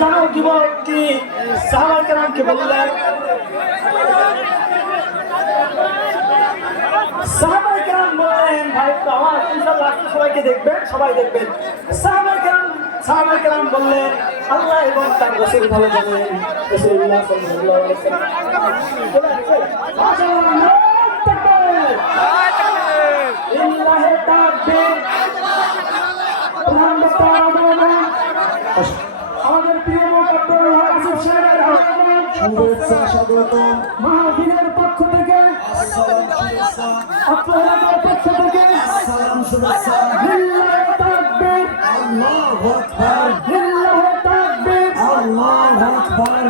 জানো যুবকটি সাহাবাই কেরামকে বললেন সাহাবাই কেরাম বললেন ভাই তো আমার সবাইকে দেখবেন, সবাই দেখবেন। সাহাবাই কেরাম বললেন, আল্লাহ এবং তার রসুল শুভেচ্ছা স্বাগতম মাহফিলের পক্ষ থেকে আপনাদের পক্ষ থেকে সালাম শুভেচ্ছা তাকবীর আল্লাহু আকবার তাকবীর আল্লাহু আকবার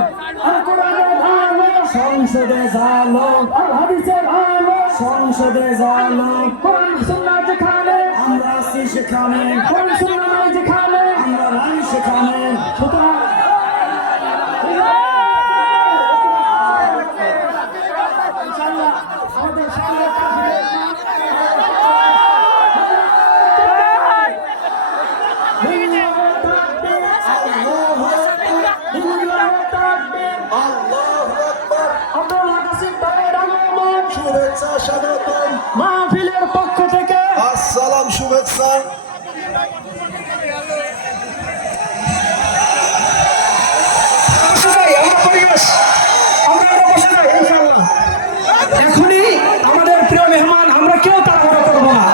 আল কোরআনের আলো সংসদে জালো আল হাদিসের আলো সংসদে জালো কোরআন সুন্নাহ যেখানে আমরা আছি সেখানে। কোরআন সুন্নাহ যেখানে আমরা নাই সেখানে। সুতরাং শুভেচ্ছা স্বাগতম। পক্ষ থেকে আসসালাম শুভেচ্ছা। এখনই আমাদের প্রিয় মেহমান আমরা কেউ তাড়াহুড়ো করব না।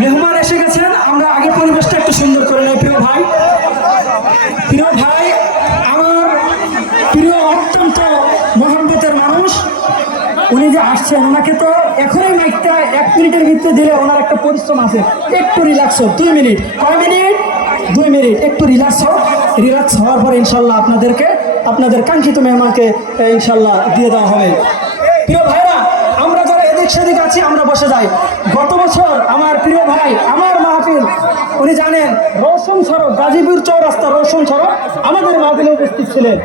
মেহমান এসে গেছেন আমরা আগে পরিবেশটা একটু সুন্দর করে নেই প্রিয় ভাই। প্রিয় ভাই আমার প্রিয় অত্যন্ত উনি যে আসছেন, ওনাকে তো এখনই মাইকটা এক মিনিটের ভিতরে দিলে ওনার একটা পরিশ্রম আছে। একটু রিল্যাক্স হোক, দুই মিনিট। কয় মিনিট? দুই মিনিট। একটু রিল্যাক্স হোক। রিল্যাক্স হওয়ার পর ইনশাল্লাহ আপনাদেরকে, আপনাদের কাঙ্ক্ষিত মেহমানকে ইনশাল্লাহ দিয়ে দেওয়া হবে। প্রিয় ভাইরা, আমরা যারা এদিক সেদিক আছি, আমরা বসে যাই। গত বছর আমার প্রিয় ভাই, আমার মাহফিল, উনি জানেন রৌশন সড়ক, গাজীপুর চৌরাস্তা রৌশন সড়ক, আমাদের মাহফিলে উপস্থিত ছিলেন।